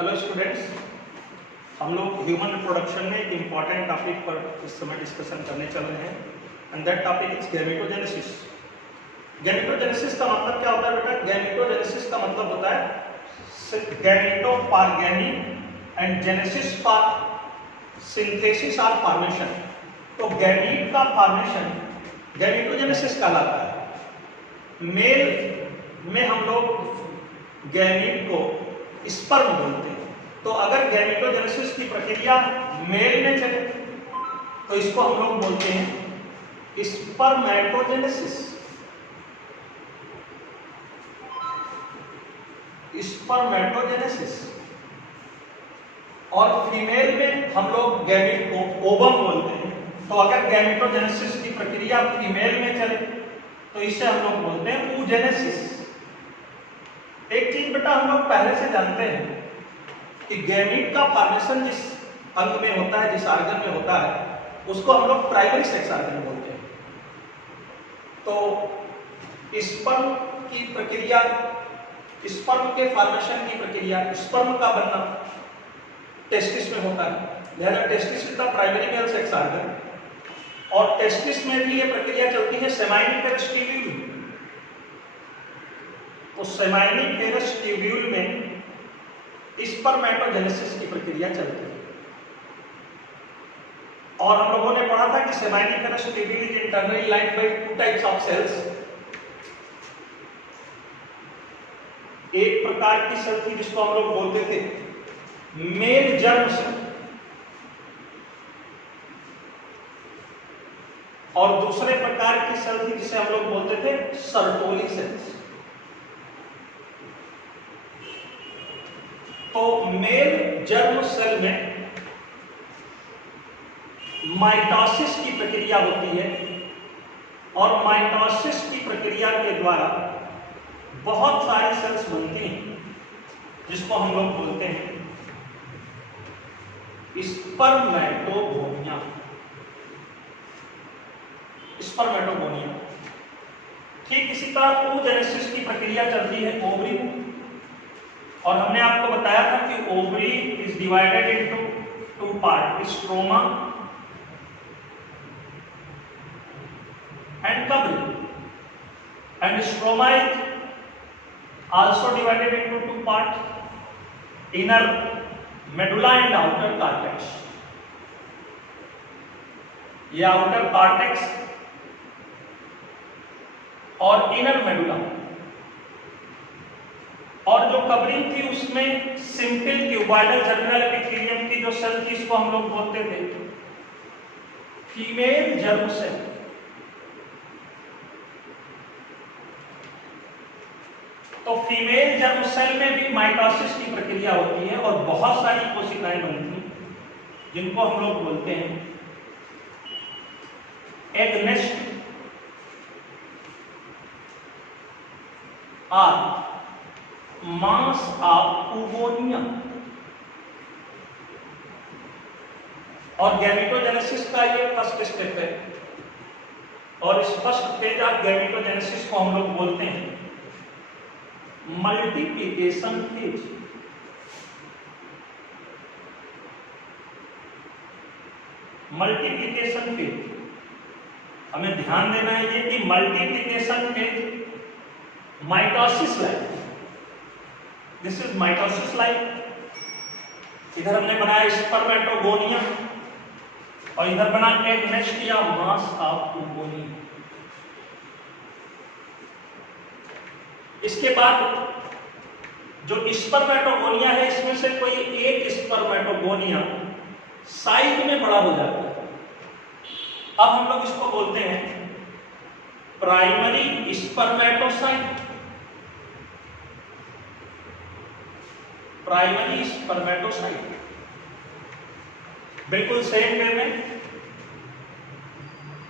Hello students, हम लोग human reproduction में एक इम्पॉर्टेंट टॉपिक पर इस समय डिस्कशन करने चल रहे हैं and that topic is gametogenesis. Gametogenesis का मतलब क्या होता है बेटा? गैमेटोजेनेसिस का मतलब होता है gameto for gamy and genesis for synthesis और फॉर्मेशन। तो गैमीट का फॉर्मेशन गैमेटोजेनेसिस कहलाता है। मेल में हम लोग गैमीट को स्पर्म बोलते हैं। तो अगर गैमेटोजेनेसिस की प्रक्रिया मेल में चले तो इसको हम लोग बोलते हैं स्पर्मेटोजेनेसिस। स्पर्मेटोजेनेसिस। और फीमेल में हम लोग गैमीट को ओवम बोलते हैं। तो अगर गैमेटोजेनेसिस की प्रक्रिया फीमेल में चले तो इसे हम लोग बोलते हैं oogenesis। एक चीज बेटा हम लोग पहले से जानते हैं कि गैमीट का फॉर्मेशन जिस अंग में होता है, जिस आर्गन में होता है, उसको हम लोग प्राइमरी सेक्स आर्गन बोलते हैं। तो स्पर्म की प्रक्रिया, स्पर्म के फॉर्मेशन की प्रक्रिया, स्पर्म का बनना टेस्टिस में होता है। लिहाजा testis is the primary male sex organ. और टेस्टिस में भी ये प्रक्रिया चलती है सेमाइनिफेरस ट्यूब्यूल। तो सेमाइनिफेरस ट्यूब्यूल में स्पर्मेटोजेनेसिस की प्रक्रिया चलती है। और हम लोगों ने पढ़ा था कि seminiferous tubule is internally lined by two types of cells. एक प्रकार की सेल थी जिसको हम लोग बोलते थे मेल जर्म सेल, और दूसरे प्रकार की सेल थी जिसे हम लोग बोलते थे सर्टोली सेल्स। तो मेल जर्म सेल में माइटोसिस की प्रक्रिया होती है और माइटोसिस की प्रक्रिया के द्वारा बहुत सारी सेल्स बनती हैं जिसको हम लोग बोलते हैं स्पर्मेटोगोनिया। स्पर्मेटोगोनिया। ठीक इसी तरह oogenesis की प्रक्रिया चलती है ओवरी में। और हमने आपको बताया था कि ovary is divided into two part, stroma and covering. And stroma is also divided into two part, inner medulla and outer cortex. ये आउटर कॉर्टेक्स और इनर मेडुला। और जो कवरिंग थी उसमें सिंपल क्यूबॉइडल जर्मिनल एपिथेलियम की जो cell थी इसको हम लोग बोलते थे फीमेल जर्म सेल। तो फीमेल जर्म सेल में भी माइटोसिस की प्रक्रिया होती है और बहुत सारी कोशिकाएं बनती हैं जिनको हम लोग बोलते हैं एग नेस्ट और मास ऑफ oogonia। और गैमेटोजेनेसिस का ये फर्स्ट स्टेप है। और इस फर्स्ट फेज ऑफ गैमेटोजेनेसिस को हम लोग बोलते हैं मल्टीप्लिकेशन फेज। मल्टीप्लिकेशन फेज हमें ध्यान देना है ये कि multiplication phase mitosis like, this is mitosis like. इधर हमने बनाया स्पर्मेटोगोनिया और इधर बना एग नेस्ट या मास ऑफ oogonia। इसके बाद जो स्पर्मेटोगोनिया है इसमें से कोई एक स्पर्मेटोगोनिया साइज में बड़ा हो जाता है। अब हम लोग इसको बोलते हैं प्राइमरी स्पर्मेटोसाइट। Primary spermatocyte. बिल्कुल सेम वे में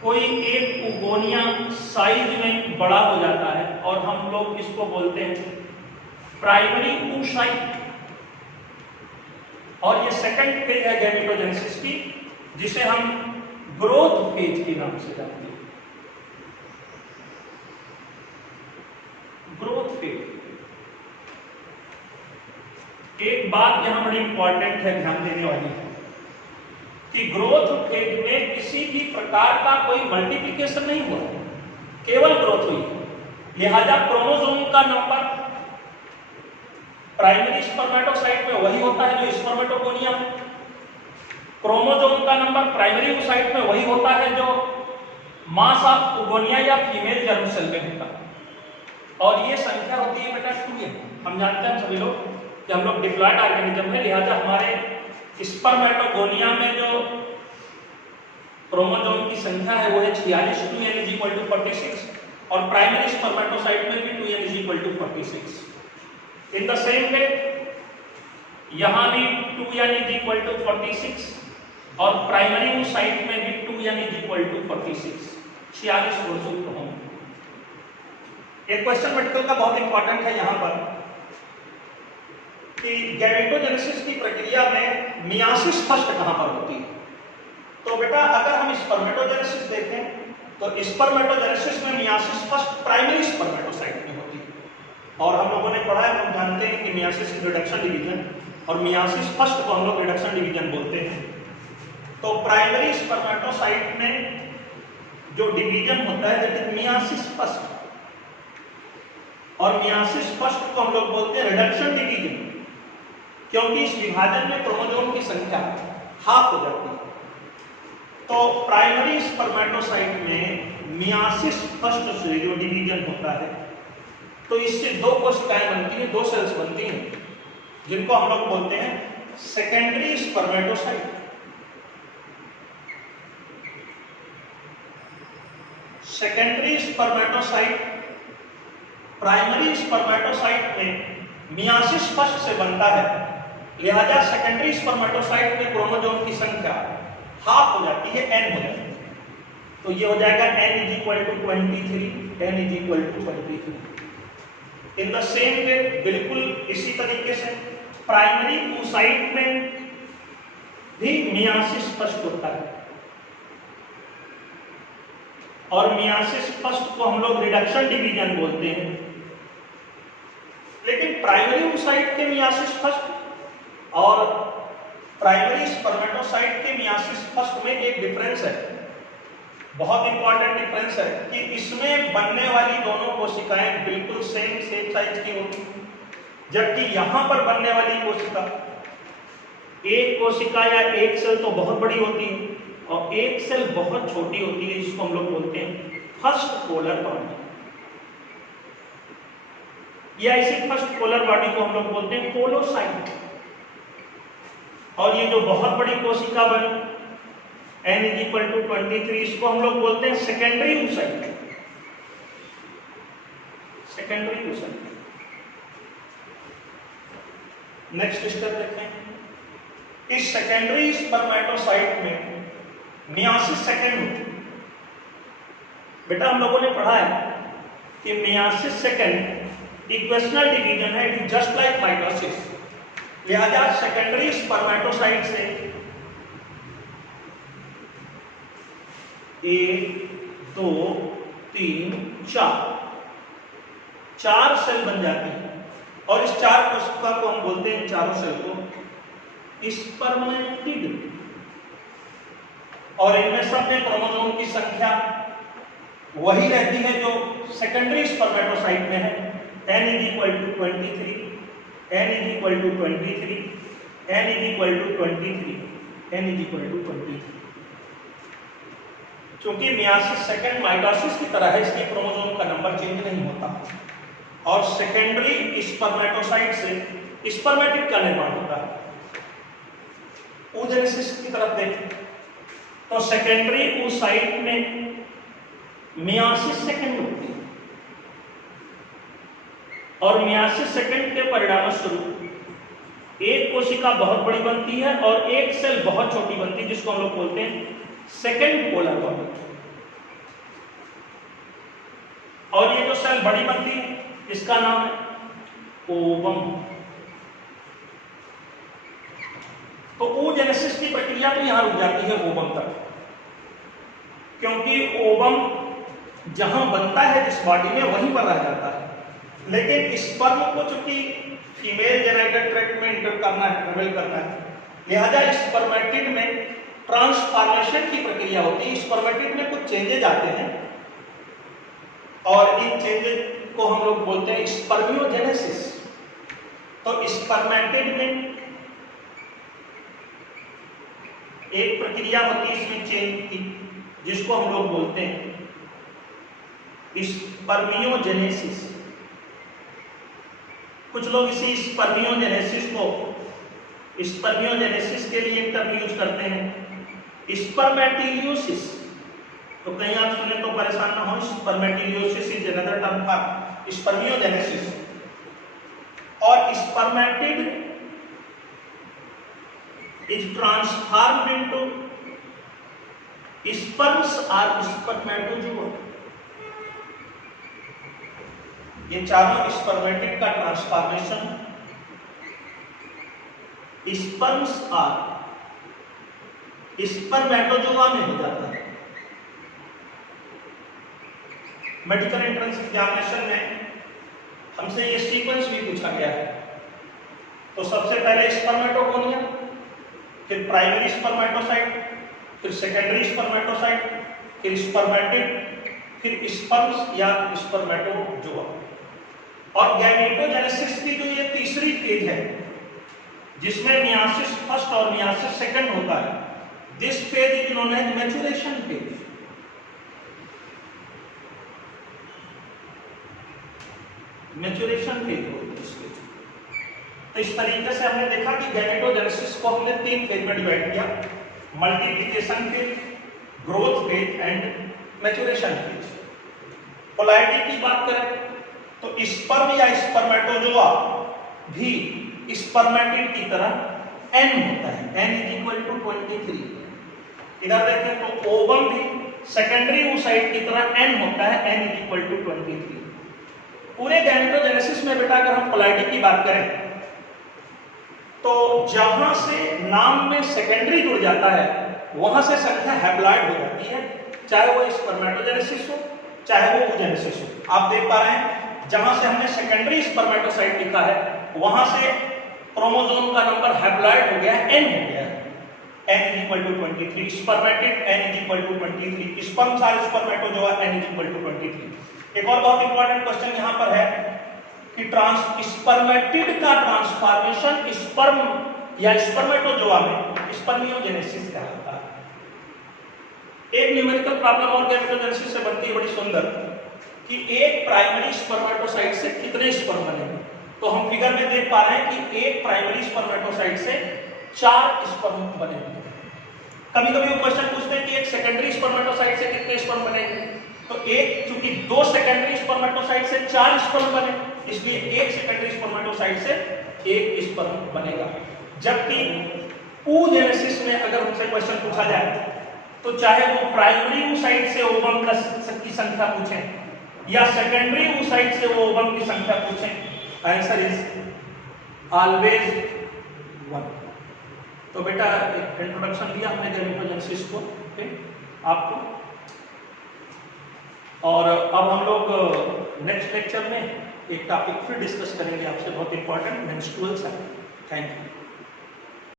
कोई एक oogonia साइज में बड़ा हो जाता है और हम लोग इसको बोलते हैं प्राइमरी oocyte। और ये सेकंड फेज है गैमेटोजेनेसिस की जिसे हम ग्रोथ फेज के नाम से जानते हैं। Growth phase. एक बात यहाँ बड़ी इंपॉर्टेंट है, ध्यान देने वाली है कि ग्रोथ फेज में किसी भी प्रकार का कोई मल्टीप्लिकेशन नहीं हुआ, केवल ग्रोथ हुई। लिहाजा क्रोमोसोम का नंबर प्राइमरी स्पर्मेटोसाइट में वही होता है जो स्पर्मेटोगोनिया में, क्रोमोसोम का नंबर प्राइमरी ओसाइट में वही होता है जो मास ऑफ ओगोनिया या फीमेल जर्म सेल में होता है। और ये संख्या होती है बेटा 2n। हम जानते हैं सभी लोग कि हम लोग डिप्लॉयड ऑर्गेनिज्म है, लिहाजा हमारे स्पर्मेटोगोनिया में जो क्रोमोसोम की संख्या है वो है 46, 2n = 46, और प्राइमरी स्पर्मेटोसाइट में भी 2n = 46। In the same way यहां भी 2n = 46 और प्राइमरी ओसाइट में भी 2n = 46, 46 वर्षों होंगे। एक क्वेश्चन मेडिकल का बहुत इंपॉर्टेंट है यहाँ पर कि गैमेटोजेनेसिस की प्रक्रिया में मियासिस फर्स्ट कहाँ पर होती है। तो बेटा अगर हम स्पर्मेटोजेनेसिस देखें तो स्पर्मेटोजेनेसिस में मियासिस फर्स्ट प्राइमरी स्पर्मेटोसाइट में होती है, और हम लोगों ने पढ़ा है, हम जानते हैं कि मियासिस रिडक्शन डिवीजन और मियासिस फर्स्ट को हम लोग रिडक्शन डिवीजन बोलते हैं। तो प्राइमरी स्पर्मेटोसाइट में जो डिवीजन होता है दैट इज मियासिस फर्स्ट, और मियासिस फर्स्ट को हम लोग बोलते हैं रिडक्शन डिवीजन, क्योंकि इस विभाजन में क्रोमोसोम की संख्या हाफ हो जाती है। तो प्राइमरी स्पर्मेटोसाइट में मियासिस फर्स्ट से जो डिवीजन होता है तो इससे दो कोशिकाएं बनती हैं, दो सेल्स बनती हैं, जिनको हम लोग बोलते हैं secondary spermatocyte. Secondary spermatocyte primary spermatocyte में मियासिस फर्स्ट से बनता है, लिहाजा सेकेंडरी स्पर्मेटोसाइट में क्रोमोसोम की संख्या हाफ हो जाती है, n हो जाती है। तो ये हो जाएगा n = 23, n = 23। In the same way बिल्कुल इसी तरीके से प्राइमरी ओसाइट में भी मियासिस फर्स्ट होता है, और मियासिस फर्स्ट को हम लोग रिडक्शन डिवीजन बोलते हैं। लेकिन प्राइमरी ओसाइट के मियासिस फर्स्ट और प्राइमरी स्पर्मेटोसाइट के मियासिस फर्स्ट में एक डिफरेंस है, बहुत इंपॉर्टेंट डिफरेंस है कि इसमें बनने वाली दोनों कोशिकाएं बिल्कुल सेम साइज की होती हैं, जबकि यहां पर बनने वाली कोशिका, एक कोशिका या एक सेल तो बहुत बड़ी होती है और एक सेल बहुत छोटी होती है, जिसको हम लोग बोलते हैं फर्स्ट पोलर बॉडी, या इसी फर्स्ट पोलर बॉडी को हम लोग बोलते हैं पोलोसाइट। और ये जो बहुत बड़ी कोशिका बनी n = 23, इसको हम लोग बोलते हैं secondary oocyte. Secondary oocyte. Next step देखें। इस सेकेंडरी स्पर्मेटोसाइट में मियासिस सेकेंड होती है। बेटा हम लोगों ने पढ़ा है कि मियासिस सेकेंड इक्वेशनल डिवीजन है, it is just like mitosis. लिहाजा सेकेंडरी स्पर्मेटोसाइट से 1 2 3 4 सेल बन जाती है, और इस 4 कोशिका को हम बोलते हैं, चारों सेल को स्पर्मेटिड। और इनमें सब में क्रोमोसोम की संख्या वही रहती है जो सेकेंडरी स्पर्मेटोसाइट में है, n = 23, n = 23, n = 23, n = 23। क्योंकि मियासिस सेकेंड माइटोसिस की तरह है, इसलिए क्रोमोसोम का नंबर चेंज नहीं होता, और सेकेंडरी स्पर्मेटोसाइट से स्पर्मेटिड का निर्माण होता है। oogenesis की तरफ देखें तो सेकेंडरी oocyte में मियासिस सेकेंड होती है, और मियासिस सेकेंड के परिणाम स्वरूप एक कोशिका बहुत बड़ी बनती है और एक सेल बहुत छोटी बनती है, जिसको हम लोग बोलते हैं सेकेंड पोलर बॉडी। और ये जो सेल बड़ी बनती है इसका नाम है ओवम। तो oogenesis की प्रक्रिया तो यहां रुक जाती है ओवम तक, क्योंकि ओवम जहां बनता है जिस बॉडी में वहीं पर रह जाता है। लेकिन स्पर्म को चूंकि फीमेल जेनेटिक ट्रैक्ट में इंटर करना है, ट्रेवल करना है। लिहाजा स्पर्मेटिड में ट्रांसफॉर्मेशन की प्रक्रिया होती है। स्पर्मेटिड में कुछ चेंजेज आते हैं और इन चेंजेज को हम लोग बोलते हैं स्पर्मियोजेनेसिस। तो स्पर्मेटिड में एक प्रक्रिया होती है इसमें चेंज की, जिसको हम लोग बोलते हैं स्पर्मियोजेनेसिस। कुछ लोग इसी स्पर्मियोजेनेसिस के लिए एक टर्म यूज करते हैं स्पर्मेटिलियोसिस। तो कहीं आप सुने तो परेशान ना हो, spermateleosis is another term for spermiogenesis. और spermatid is transformed into sperms और स्पर्मेटोजोआ। ये चारों स्पर्मेटिड का ट्रांसफॉर्मेशन स्पर्म्स और स्पर्मेटोजोआ में हो जाता है। मेडिकल एंट्रेंस एग्जामिनेशन में हमसे ये सीक्वेंस भी पूछा गया है। तो सबसे पहले स्पर्मेटोगोनिया, फिर प्राइमरी स्पर्मेटोसाइट, फिर सेकेंडरी स्पर्मेटोसाइट, फिर स्पर्मेटिड, फिर स्पर्म्स या स्पर्मेटोजोआ। और गैमेटोजेनेसिस की जो ये तीसरी फेज है, जिसमें मियासिस फर्स्ट और मियासिस सेकंड होता है, this phase is known as maturation phase. Maturation phase होती है इस फेज। तो इस तरीके से हमने देखा कि गैमेटोजेनेसिस को हमने 3 फेज में डिवाइड किया, multiplication phase, growth phase and maturation phase. Polarity की बात करें तो स्पर्म या स्पर्मेटोजोआ भी स्पर्मेटिड की तरह n होता है, n = 23। इधर देखें तो ओवम भी सेकेंडरी oocyte की तरह n होता है, n = 23। पूरे गैमेटोजेनेसिस में बेटा अगर हम पोलैरिटी की बात करें तो जहां से नाम में सेकेंडरी जुड़ जाता है वहां से संख्या हैप्लॉइड हो जाती है, चाहे वो स्पर्मेटोजेनेसिस हो चाहे वो oogenesis हो। आप देख पा रहे हैं जहां से हमने सेकेंडरी स्पर्मेटोसाइट लिखा है वहां से क्रोमोसोम का नंबर हैप्लॉइड हो गया है, n हो गया है, n = 23। स्पर्मेटिड n = 23, स्पर्म्स और स्पर्मेटोजोआ n = 23। एक और बहुत इंपॉर्टेंट क्वेश्चन यहां पर है कि स्पर्मेटिड का ट्रांसफॉर्मेशन स्पर्म या स्पर्मेटोजोआ में स्पर्मियोजेनेसिस कहलाता है। एक न्यूमेरिकल प्रॉब्लम और गैमेटोजेनेसिस से बनती है बड़ी सुंदर कि एक प्राइमरी स्पर्मेटोसाइट से कितने स्पर्म बनेंगे। तो हम फिगर में देख पा रहे हैं कि एक प्राइमरी स्पर्मेटोसाइट से 4 स्पर्म बनेंगे। कभी कभी वो क्वेश्चन पूछते हैं कि एक सेकेंडरी स्पर्मेटोसाइट से कितने स्पर्म बनेंगे। तो एक चूंकि 2 सेकेंडरी स्पर्मेटोसाइट से 4 स्पर्म बने, इसलिए एक सेकेंडरी स्पर्मेटोसाइट से 1 स्पर्म बनेगा। जबकि oogenesis में अगर हमसे क्वेश्चन पूछा जाए तो चाहे वो प्राइमरी oocyte से ओवम की संख्या पूछें या सेकेंडरी oocyte से वो ओवम की संख्या पूछें, आंसर इज ऑलवेज 1। तो बेटा एक इंट्रोडक्शन दिया हमने गैमेटोजेनेसिस को आपको, और अब हम लोग नेक्स्ट लेक्चर में एक टॉपिक फिर डिस्कस करेंगे आपसे, बहुत important, menstrual cycle. Thank you.